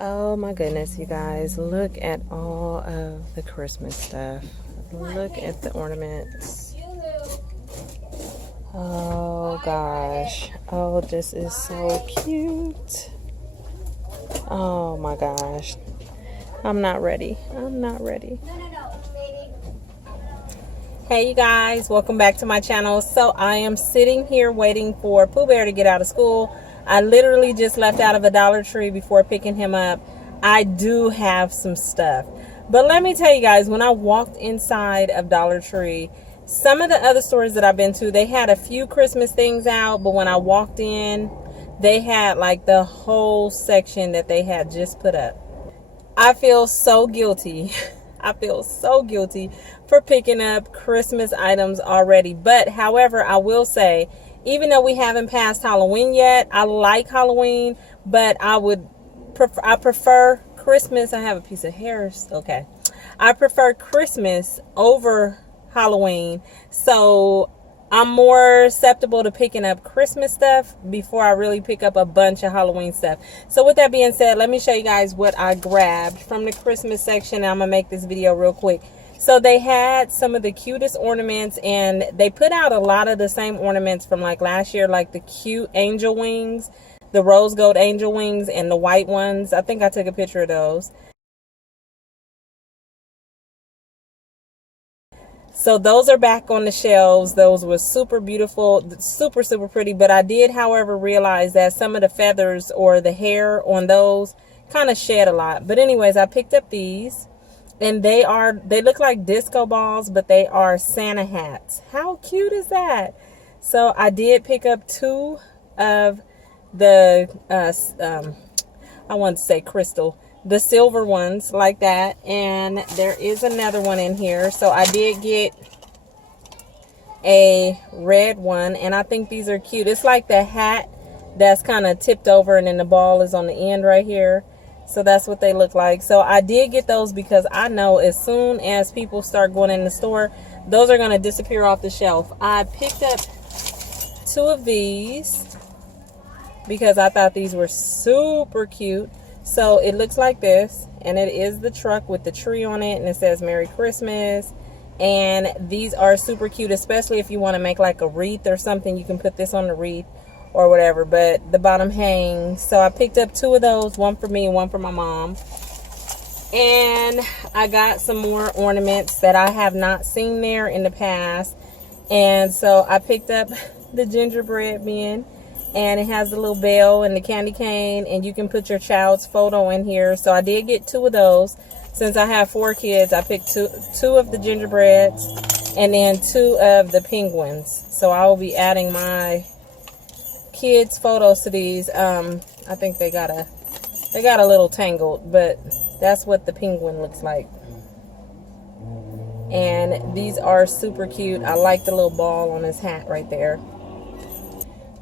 Oh my goodness, you guys, look at all of the Christmas stuff. Look at the ornaments. Oh gosh. Oh, this is so cute. Oh my gosh. I'm not ready. I'm not ready. Hey you guys, welcome back to my channel. So I am sitting here waiting for Pooh Bear to get out of school. I literally just left out of a Dollar Tree before picking him up. I do have some stuff, but let me tell you guys, when I walked inside of Dollar Tree, some of the other stores that I've been to, they had a few Christmas things out, but when I walked in, they had like the whole section that they had just put up. I feel so guilty. I feel so guilty for picking up Christmas items already. But however, I will say, even though we haven't passed Halloween yet, I like Halloween, but I prefer Christmas. I have a piece of hair. Okay. I prefer Christmas over Halloween. So I'm more susceptible to picking up Christmas stuff before I really pick up a bunch of Halloween stuff. So with that being said, let me show you guys what I grabbed from the Christmas section. I'm going to make this video real quick. So they had some of the cutest ornaments, and they put out a lot of the same ornaments from like last year, like the cute angel wings, the rose gold angel wings, and the white ones. I think I took a picture of those. So those are back on the shelves. Those were super beautiful, super, super pretty. But I did, however, realize that some of the feathers or the hair on those kind of shed a lot. But anyways, I picked up these. And they look like disco balls, but they are Santa hats. How cute is that? So I did pick up two of the, I want to say crystal, the silver ones like that. And there is another one in here. So I did get a red one, and I think these are cute. It's like the hat that's kind of tipped over, and then the ball is on the end right here. So that's what they look like. So I did get those because I know as soon as people start going in the store, those are going to disappear off the shelf. I picked up two of these because I thought these were super cute. So it looks like this, and it is the truck with the tree on it, and it says Merry Christmas. And these are super cute, especially if you want to make like a wreath or something. You can put this on the wreath or whatever, but the bottom hangs. So I picked up two of those, one for me and one for my mom. And I got some more ornaments that I have not seen there in the past. And so I picked up the gingerbread men, and it has the little bell and the candy cane, and you can put your child's photo in here. So I did get two of those. Since I have 4 kids, I picked two of the gingerbreads and then 2 of the penguins. So I will be adding my kids photos to these. I think they got a little tangled, but that's what the penguin looks like. And these are super cute. I like the little ball on his hat right there.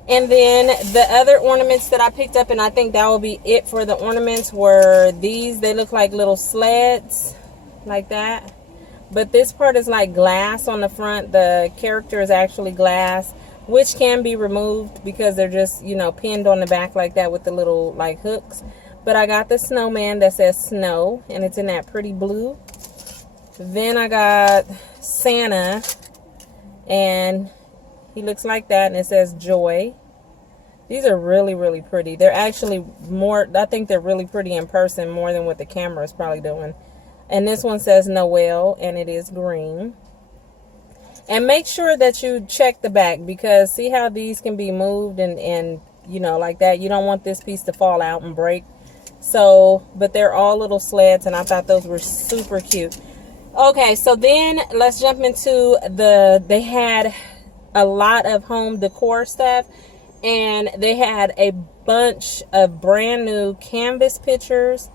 And then the other ornaments that I picked up, and I think that will be it for the ornaments, were these. They look like little sleds like that, but this part is like glass on the front. The character is actually glass, which can be removed because they're just, you know, pinned on the back like that with the little like hooks. But I got the snowman that says snow, and it's in that pretty blue. Then I got Santa, and he looks like that, and it says joy. These are really, really pretty. They're actually more, I think they're really pretty in person, more than what the camera is probably doing. And this one says Noel, and it is green. And make sure that you check the back, because see how these can be moved and you know, like that. You don't want this piece to fall out and break. So, but they're all little sleds, and I thought those were super cute. Okay, so then let's jump into they had a lot of home decor stuff, and they had a bunch of brand new canvas pictures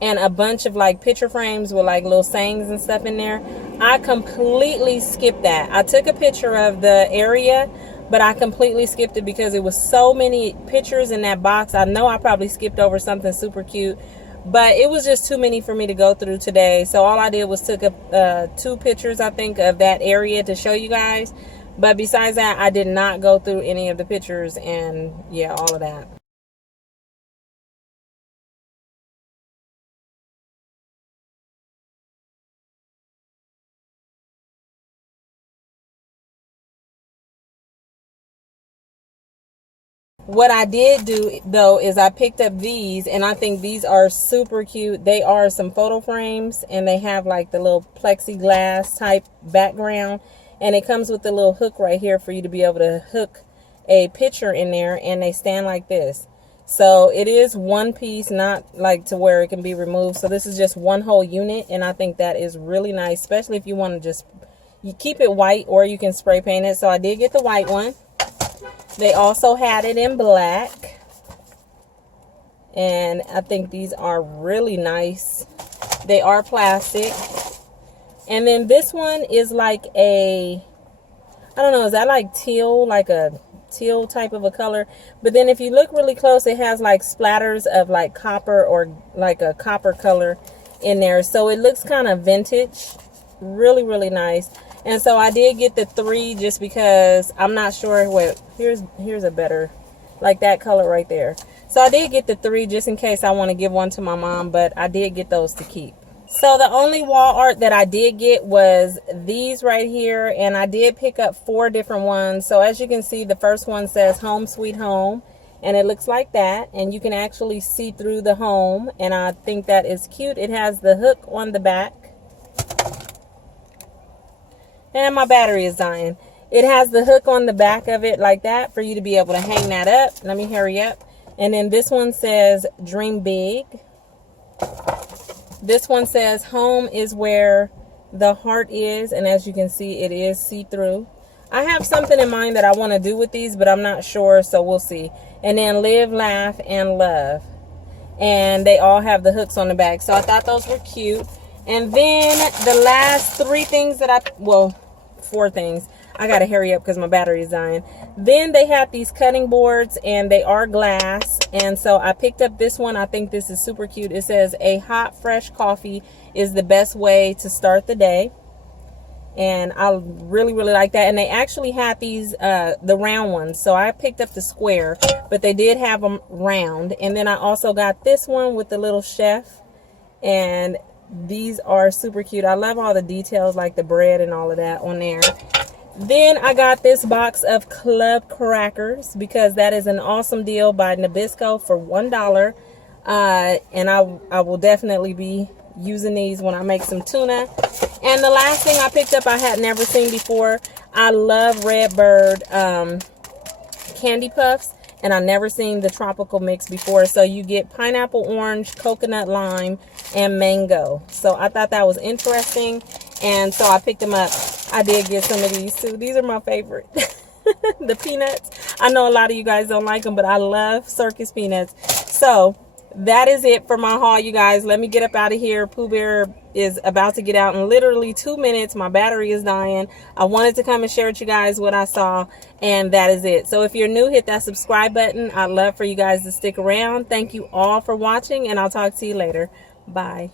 and a bunch of like picture frames with like little sayings and stuff in there. I completely skipped that. I took a picture of the area, but I completely skipped it because it was so many pictures in that box. I know I probably skipped over something super cute, but it was just too many for me to go through today. So all I did was took up 2 pictures, I think, of that area to show you guys. But besides that, I did not go through any of the pictures and yeah, all of that. What I did do though is I picked up these, and I think these are super cute. They are some photo frames, and they have like the little plexiglass type background, and it comes with the little hook right here for you to be able to hook a picture in there, and they stand like this. So it is one piece, not like to where it can be removed. So this is just one whole unit, and I think that is really nice, especially if you want to just, you keep it white or you can spray paint it. So I did get the white one. They also had it in black, and I think these are really nice. They are plastic. And then this one is like a, I don't know, is that like teal, like a teal type of a color? But then if you look really close, it has like splatters of like copper, or like a copper color in there. So it looks kind of vintage. Really, really nice. And so I did get the 3 just because I'm not sure what, here's a better, like that color right there. So I did get the 3 just in case I want to give one to my mom, but I did get those to keep. So the only wall art that I did get was these right here, and I did pick up 4 different ones. So as you can see, the first one says Home Sweet Home, and it looks like that, and you can actually see through the home, and I think that is cute. It has the hook on the back. And my battery is dying. It has the hook on the back of it like that for you to be able to hang that up. Let me hurry up. And then this one says Dream Big. This one says Home is where the heart is. And as you can see, it is see-through. I have something in mind that I want to do with these, but I'm not sure, so we'll see. And then Live, Laugh, and Love. And they all have the hooks on the back. So I thought those were cute. And then the last 3 things that well, 4 things. I gotta hurry up because my battery is dying. Then they have these cutting boards, and they are glass. And so I picked up this one. I think this is super cute. It says a hot, fresh coffee is the best way to start the day. And I really, really like that. And they actually had these, the round ones. So I picked up the square, but they did have them round. And then I also got this one with the little chef. And these are super cute. I love all the details, like the bread and all of that on there. Then I got this box of club crackers because that is an awesome deal by Nabisco for $1. And I will definitely be using these when I make some tuna. And the last thing I picked up I had never seen before. I love Redbird candy puffs, and I've never seen the tropical mix before. So you get pineapple, orange, coconut, lime, and mango. So I thought that was interesting, and so I picked them up. I did get some of these too. These are my favorite. The peanuts. I know a lot of you guys don't like them, but I love circus peanuts. So that is it for my haul, you guys. Let me get up out of here. Pooh Bear is about to get out in literally 2 minutes. My battery is dying. I wanted to come and share with you guys what I saw, and that is it. So if you're new, hit that subscribe button. I'd love for you guys to stick around. Thank you all for watching, and I'll talk to you later. Bye.